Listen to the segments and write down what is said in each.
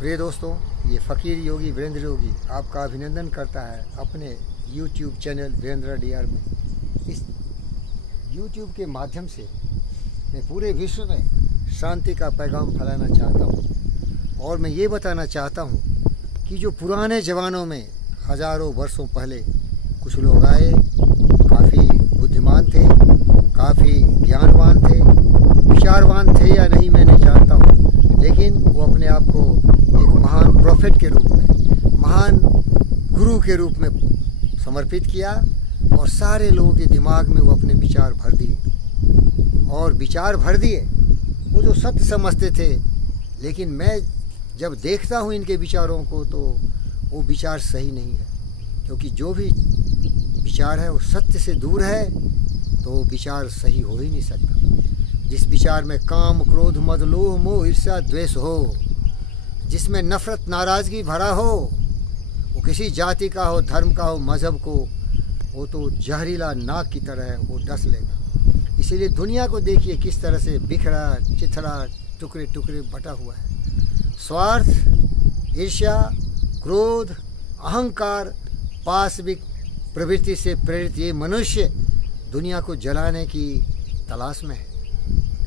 प्रिय दोस्तों, ये फ़कीर योगी वीरेंद्र योगी आपका अभिनंदन करता है अपने YouTube चैनल वीरेंद्र DR में। इस YouTube के माध्यम से मैं पूरे विश्व में शांति का पैगाम फैलाना चाहता हूँ और मैं ये बताना चाहता हूँ कि जो पुराने ज़मानों में हज़ारों वर्षों पहले कुछ लोग आए, काफ़ी बुद्धिमान थे, काफ़ी ज्ञानवान थे, विचारवान थे या नहीं मैं नहीं जानता हूँ, लेकिन वो अपने आप को एक महान प्रोफेट के रूप में, महान गुरु के रूप में समर्पित किया और सारे लोगों के दिमाग में वो अपने विचार भर दिए और विचार भर दिए वो जो सत्य समझते थे। लेकिन मैं जब देखता हूँ इनके विचारों को तो वो विचार सही नहीं है, क्योंकि जो भी विचार है वो सत्य से दूर है तो वो विचार सही हो ही नहीं सकता। जिस विचार में काम, क्रोध, मद, लोभ, मोह, ईर्ष्या, द्वेष हो, जिसमें नफरत, नाराज़गी भरा हो, वो किसी जाति का हो, धर्म का हो, मज़हब को, वो तो जहरीला नाग की तरह है, वो डस लेगा। इसीलिए दुनिया को देखिए किस तरह से बिखरा चिथड़ा टुकड़े टुकड़े बटा हुआ है। स्वार्थ, ईर्ष्या, क्रोध, अहंकार, पाशविक प्रवृत्ति से प्रेरित ये मनुष्य दुनिया को जलाने की तलाश में है।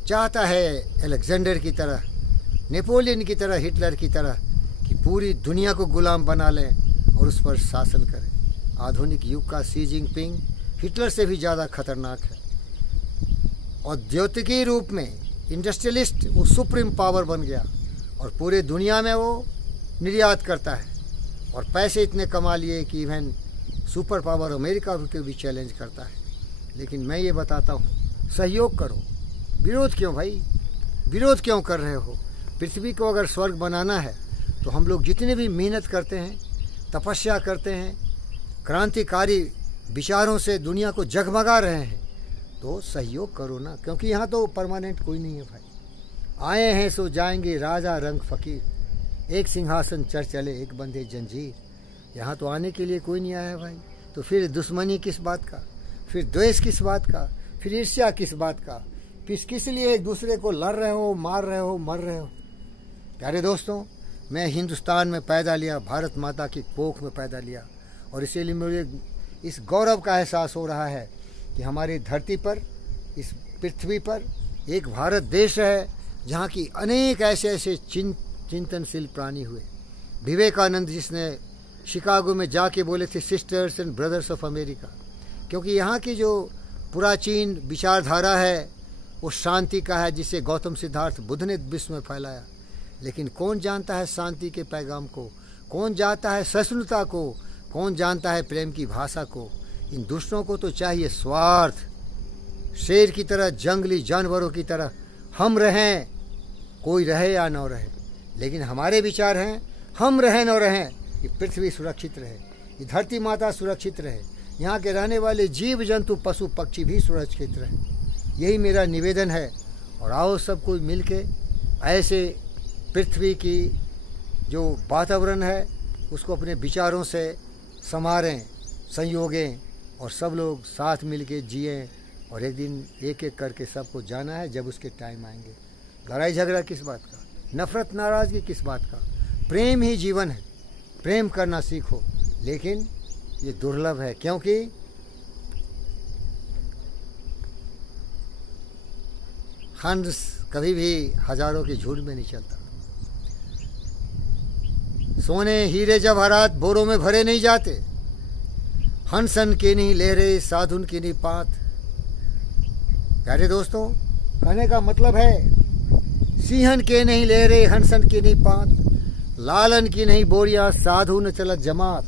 चाहता है अलेक्जेंडर की तरह, नेपोलियन की तरह, हिटलर की तरह कि पूरी दुनिया को गुलाम बना लें और उस पर शासन करें। आधुनिक युग का शी जिनपिंग हिटलर से भी ज़्यादा खतरनाक है। औद्योगिकी रूप में इंडस्ट्रियलिस्ट वो सुप्रीम पावर बन गया और पूरे दुनिया में वो निर्यात करता है और पैसे इतने कमा लिए कि इवन सुपर पावर अमेरिका को भी चैलेंज करता है। लेकिन मैं ये बताता हूँ, सहयोग करो। विरोध क्यों भाई, विरोध क्यों कर रहे हो? पृथ्वी को अगर स्वर्ग बनाना है तो हम लोग जितने भी मेहनत करते हैं, तपस्या करते हैं, क्रांतिकारी विचारों से दुनिया को जगमगा रहे हैं, तो सहयोग करो ना, क्योंकि यहाँ तो परमानेंट कोई नहीं है भाई। आए हैं सो जाएंगे, राजा रंग फ़कीर, एक सिंहासन चढ़ चले एक बंधे जंजीर। यहाँ तो आने के लिए कोई नहीं आया भाई, तो फिर दुश्मनी किस बात का, फिर द्वेष किस बात का, फिर ईर्ष्या किस बात का, किस लिए एक दूसरे को लड़ रहे हो, मार रहे हो, मर रहे हो? प्यारे दोस्तों, मैं हिंदुस्तान में पैदा लिया, भारत माता की कोख में पैदा लिया और इसीलिए मुझे इस गौरव का एहसास हो रहा है कि हमारी धरती पर, इस पृथ्वी पर एक भारत देश है जहाँ की अनेक ऐसे चिंतनशील प्राणी हुए। विवेकानंद जिसने शिकागो में जाके बोले थे sisters and brothers of America, क्योंकि यहाँ की जो प्राचीन विचारधारा है वो शांति का है, जिसे गौतम सिद्धार्थ बुद्ध ने विश्व में फैलाया। लेकिन कौन जानता है शांति के पैगाम को, कौन जानता है सहिष्णुता को, कौन जानता है प्रेम की भाषा को? इन दुष्टों को तो चाहिए स्वार्थ, शेर की तरह, जंगली जानवरों की तरह हम रहें, कोई रहे या न रहे। लेकिन हमारे विचार हैं हम रहें न रहें, ये पृथ्वी सुरक्षित रहे, ये धरती माता सुरक्षित रहे, यहाँ के रहने वाले जीव जंतु पशु पक्षी भी सुरक्षित रहे। यही मेरा निवेदन है। और आओ सब कोई मिल के ऐसे पृथ्वी की जो वातावरण है उसको अपने विचारों से संवारें, संयोगें और सब लोग साथ मिल के जिएँ। और एक दिन एक एक करके सबको जाना है जब उसके टाइम आएंगे। लड़ाई झगड़ा किस बात का, नफरत नाराज़गी किस बात का? प्रेम ही जीवन है, प्रेम करना सीखो। लेकिन ये दुर्लभ है, क्योंकि हंस कभी भी हजारों के झुंड में नहीं चलता। सोने हीरे जवाहरात बोरों में भरे नहीं जाते। हंसन के नहीं लहरे, साधुन की नहीं पात। प्यारे दोस्तों, कहने का मतलब है सिंहन के नहीं लहरे, हंसन की नहीं पात, लालन की नहीं बोरियां, साधु न चलत जमात।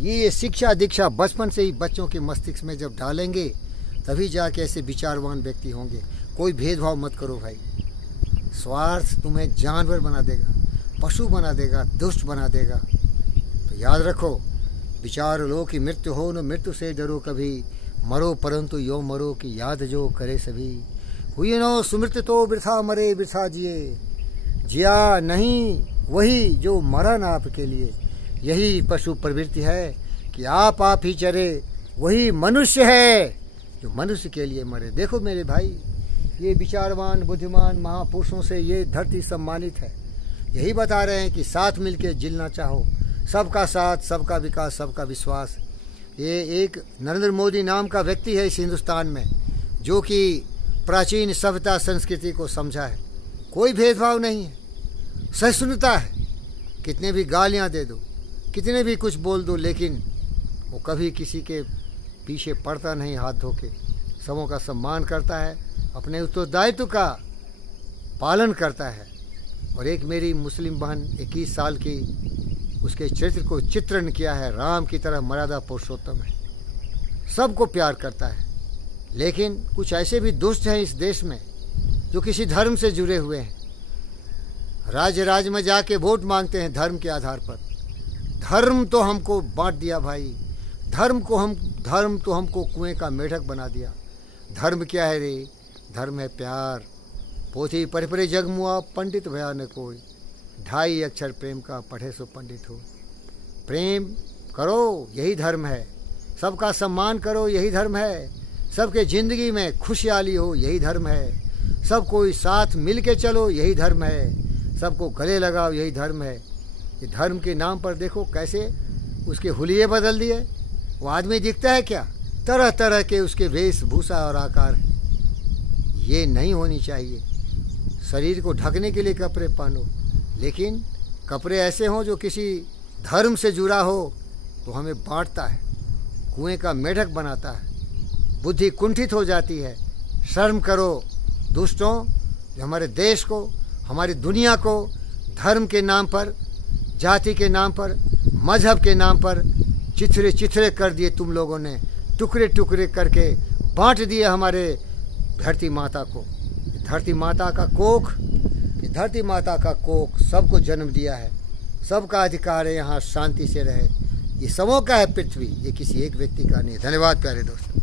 ये शिक्षा दीक्षा बचपन से ही बच्चों के मस्तिष्क में जब डालेंगे तभी जाके ऐसे विचारवान व्यक्ति होंगे। कोई भेदभाव मत करो भाई। स्वार्थ तुम्हें जानवर बना देगा, पशु बना देगा, दुष्ट बना देगा। तो याद रखो, विचार लो कि मृत्यु हो न मृत्यु से डरो कभी, मरो परंतु यो मरो कि याद जो करे सभी। हुई नो सुमृत तो वृथा मरे वृथा जिए, जिया नहीं वही जो मरा ना आपके लिए। यही पशु प्रवृत्ति है कि आप ही चरे, वही मनुष्य है जो मनुष्य के लिए मरे। देखो मेरे भाई, ये विचारवान बुद्धिमान महापुरुषों से ये धरती सम्मानित है। यही बता रहे हैं कि साथ मिलकर जिलना चाहो, सबका साथ, सबका विकास, सबका विश्वास। ये एक नरेंद्र मोदी नाम का व्यक्ति है इस हिंदुस्तान में, जो कि प्राचीन सभ्यता संस्कृति को समझा है। कोई भेदभाव नहीं है, सहिष्णुता है। कितने भी गालियां दे दो, कितने भी कुछ बोल दो, लेकिन वो कभी किसी के पीछे पड़ता नहीं हाथ धो के। सबों का सम्मान करता है, अपने उत्तरदायित्व का पालन करता है। और एक मेरी मुस्लिम बहन 21 साल की, उसके चरित्र को चित्रण किया है, राम की तरह मर्यादा पुरुषोत्तम है, सबको प्यार करता है। लेकिन कुछ ऐसे भी दुष्ट हैं इस देश में जो किसी धर्म से जुड़े हुए हैं, राज्य में जाके वोट मांगते हैं धर्म के आधार पर। धर्म तो हमको बांट दिया भाई, धर्म तो हमको कुएं का मेढक बना दिया। धर्म क्या है रे? धर्म है प्यार। पोथी परिपरे जग मुआ, पंडित भया न कोई, 2.5 अक्षर प्रेम का पढ़े सो पंडित हो। प्रेम करो, यही धर्म है। सबका सम्मान करो, यही धर्म है। सबके जिंदगी में खुशहाली हो, यही धर्म है। सब कोई साथ मिल के चलो, यही धर्म है। सबको गले लगाओ, यही धर्म है। ये धर्म के नाम पर देखो कैसे उसके हुलिये बदल दिए। वो आदमी दिखता है क्या? तरह तरह के उसके वेशभूषा और आकार है। ये नहीं होनी चाहिए। शरीर को ढकने के लिए कपड़े पहनो, लेकिन कपड़े ऐसे हों जो किसी धर्म से जुड़ा हो तो हमें बांटता है, कुएं का मेढक बनाता है, बुद्धि कुंठित हो जाती है। शर्म करो दुष्टों, जो हमारे देश को, हमारी दुनिया को धर्म के नाम पर, जाति के नाम पर, मजहब के नाम पर चिथड़े चिथड़े कर दिए तुम लोगों ने। टुकड़े टुकड़े करके बांट दिए हमारे धरती माता को। धरती माता का कोख, धरती माता का कोख सबको जन्म दिया है। सबका अधिकार है यहाँ शांति से रहे। ये सबों का है पृथ्वी, ये किसी एक व्यक्ति का नहीं। धन्यवाद प्यारे दोस्तों।